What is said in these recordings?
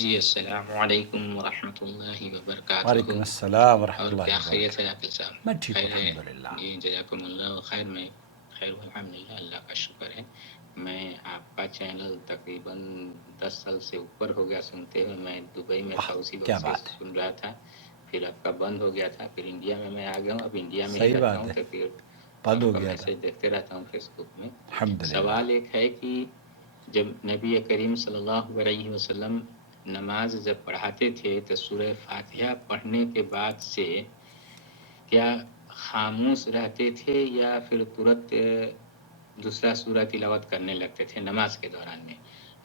جی السلام علیکم ورحمۃ اللہ وبرکاتہ۔ وعلیکم السلام اور ورحمۃ اللہ کیا خیریت ہے وبرکاتہ۔ عاقل صاحب؟ میں ٹھیک ہوں خیر ہے؟ الحمدللہ۔ جی جزاکم اللہ خیر، میں خیر ہوں الحمدللہ، اللہ کا شکر ہے۔ میں آپ کا چینل تقریباً 10 سال سے اوپر ہو گیا سنتے ہوئے۔ میں دبئی میں تھا، اسی وقت کیا سے بات ہے، سن رہا تھا، پھر آپ کا بند ہو گیا تھا، پھر انڈیا میں آ گیا ہوں، اب انڈیا میں ہی صحیح رہتا بات ہوں، ہے، تو پھر بند آپ ہو کا گیا تھا میسج دیکھتے رہتا ہوں فیس بک میں۔ الحمدللہ۔ سوال ایک ہے کہ جب نبی کریم صلی اللہ علیہ وسلم نماز جب پڑھاتے تھے تو سورہ فاتحہ پڑھنے کے بعد سے کیا خاموش رہتے تھے یا پھر ترت دوسرا سورہ تلاوت کرنے لگتے تھے نماز کے دوران میں؟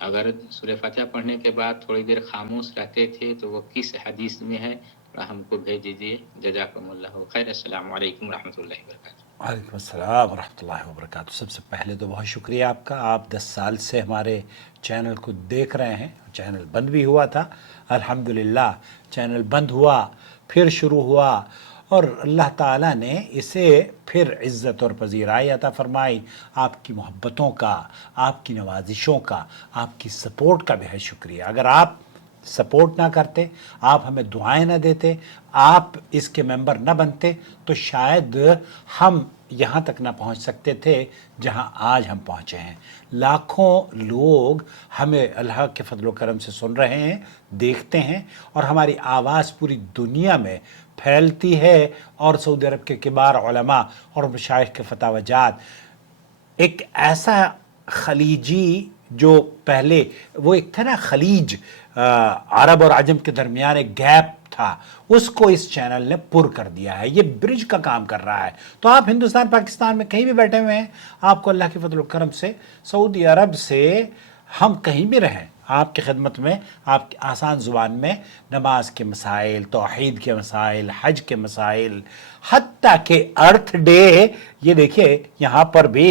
اگر سورہ فاتحہ پڑھنے کے بعد تھوڑی دیر خاموش رہتے تھے تو وہ کس حدیث میں ہے؟ تھوڑا ہم کو بھیج دیجیے، جزاکم اللہ خیر۔ السلام علیکم ورحمۃ اللہ وبرکاتہ۔ وعلیکم السلام ورحمۃ اللہ وبرکاتہ۔ سب سے پہلے تو بہت شکریہ آپ کا، آپ 10 سال سے ہمارے چینل کو دیکھ رہے ہیں۔ چینل بند بھی ہوا تھا، الحمدللہ چینل بند ہوا پھر شروع ہوا، اور اللہ تعالیٰ نے اسے پھر عزت اور پذیرائی عطا فرمائی۔ آپ کی محبتوں کا، آپ کی نوازشوں کا، آپ کی سپورٹ کا بہت شکریہ۔ اگر آپ سپورٹ نہ کرتے، آپ ہمیں دعائیں نہ دیتے، آپ اس کے ممبر نہ بنتے، تو شاید ہم یہاں تک نہ پہنچ سکتے تھے جہاں آج ہم پہنچے ہیں۔ لاکھوں لوگ ہمیں اللہ کے فضل و کرم سے سن رہے ہیں، دیکھتے ہیں، اور ہماری آواز پوری دنیا میں پھیلتی ہے، اور سعودی عرب کے کبار علماء اور مشائخ کے فتاوی جات، ایک ایسا خلیجی جو پہلے وہ ایک تھا نا خلیج، عرب اور عجم کے درمیان ایک گیپ تھا، اس کو اس چینل نے پر کر دیا ہے، یہ برج کا کام کر رہا ہے۔ تو آپ ہندوستان پاکستان میں کہیں بھی بیٹھے ہوئے ہیں، آپ کو اللہ کے فضل و کرم سے سعودی عرب سے ہم کہیں بھی رہیں، آپ کی خدمت میں، آپ کی آسان زبان میں نماز کے مسائل، توحید کے مسائل، حج کے مسائل، حتیٰ کہ ارتھ ڈے، یہ دیکھیے یہاں پر بھی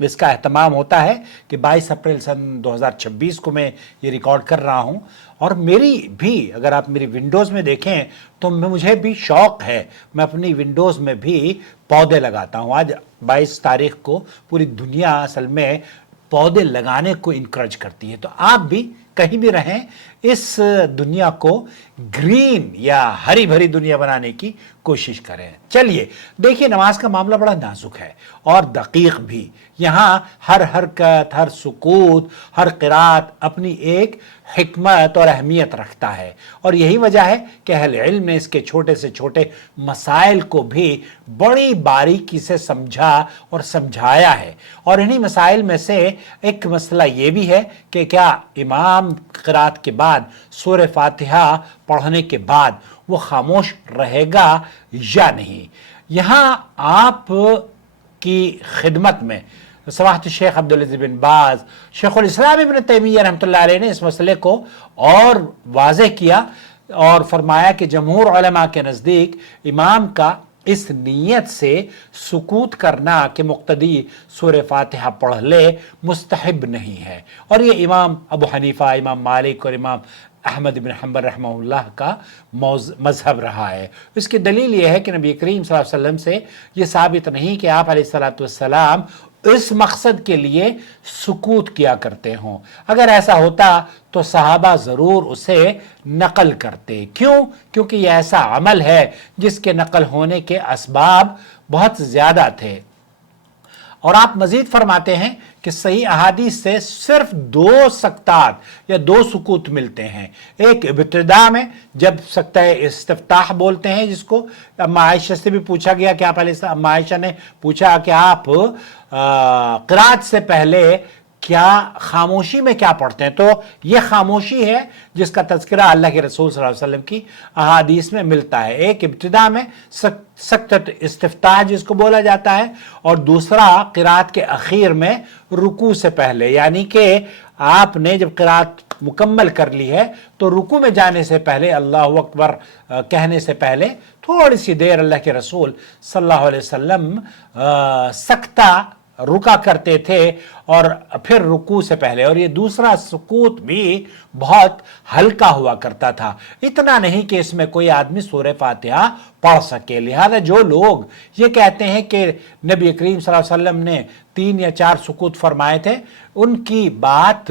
اس کا اہتمام ہوتا ہے کہ 22 اپریل سن 2026 کو میں یہ ریکارڈ کر رہا ہوں، اور میری بھی اگر آپ میری ونڈوز میں دیکھیں تو مجھے بھی شوق ہے، میں اپنی ونڈوز میں بھی پودے لگاتا ہوں۔ آج 22 تاریخ کو پوری دنیا اصل میں پودے لگانے کو انکریج کرتی ہے، تو آپ بھی کہیں بھی رہیں اس دنیا کو گرین یا ہری بھری دنیا بنانے کی کوشش کریں۔ چلیے دیکھیے، نماز کا معاملہ بڑا نازک ہے اور دقیق بھی۔ یہاں ہر حرکت، ہر سکوت، ہر قرات اپنی ایک حکمت اور اہمیت رکھتا ہے، اور یہی وجہ ہے کہ اہل علم نے اس کے چھوٹے سے چھوٹے مسائل کو بھی بڑی باریکی سے سمجھا اور سمجھایا ہے۔ اور انہی مسائل میں سے ایک مسئلہ یہ بھی ہے کہ کیا امام قرات کے بعد سورہ فاتحہ پڑھنے کے بعد وہ خاموش رہے گا یا نہیں؟ یہاں آپ کی خدمت میں سماحت الشیخ عبدالعزیز بن باز، شیخ الاسلام ابن تیمیہ رحمۃ اللہ علیہ نے اس مسئلے کو اور واضح کیا اور فرمایا کہ جمہور علماء کے نزدیک امام کا اس نیت سے سکوت کرنا کہ مقتدی سورہ فاتحہ پڑھ لے مستحب نہیں ہے، اور یہ امام ابو حنیفہ، امام مالک اور امام احمد بن حنبل رحمہ اللہ کا مذہب رہا ہے۔ اس کی دلیل یہ ہے کہ نبی کریم صلی اللہ علیہ وسلم سے یہ ثابت نہیں کہ آپ علیہ الصلاۃ والسلام اس مقصد کے لیے سکوت کیا کرتے ہوں۔ اگر ایسا ہوتا تو صحابہ ضرور اسے نقل کرتے۔ کیوں؟ کیونکہ یہ ایسا عمل ہے جس کے نقل ہونے کے اسباب بہت زیادہ تھے۔ اور آپ مزید فرماتے ہیں کہ صحیح احادیث سے صرف 2 سکتات یا 2 سکوت ملتے ہیں۔ ایک ابتدا میں جب سکتہ استفتاح بولتے ہیں، جس کو اما عائشہ سے بھی پوچھا گیا کہ آپ علیہ السلام، اما عائشہ نے پوچھا کہ آپ قرات سے پہلے کیا خاموشی میں کیا پڑھتے ہیں؟ تو یہ خاموشی ہے جس کا تذکرہ اللہ کے رسول صلی اللہ علیہ وسلم کی احادیث میں ملتا ہے۔ ایک ابتدا میں سکتۃ استفتاح جس کو بولا جاتا ہے، اور دوسرا قرات کے اخیر میں رکوع سے پہلے، یعنی کہ آپ نے جب قرات مکمل کر لی ہے تو رکوع میں جانے سے پہلے، اللہ اکبر کہنے سے پہلے تھوڑی سی دیر اللہ کے رسول صلی اللہ علیہ وسلم سکتہ رکا کرتے تھے، اور پھر رکوع سے پہلے، اور یہ دوسرا سکوت بھی بہت ہلکا ہوا کرتا تھا، اتنا نہیں کہ اس میں کوئی آدمی سورہ فاتحہ پڑھ سکے۔ لہذا جو لوگ یہ کہتے ہیں کہ نبی کریم صلی اللہ علیہ وسلم نے 3 یا 4 سکوت فرمائے تھے، ان کی بات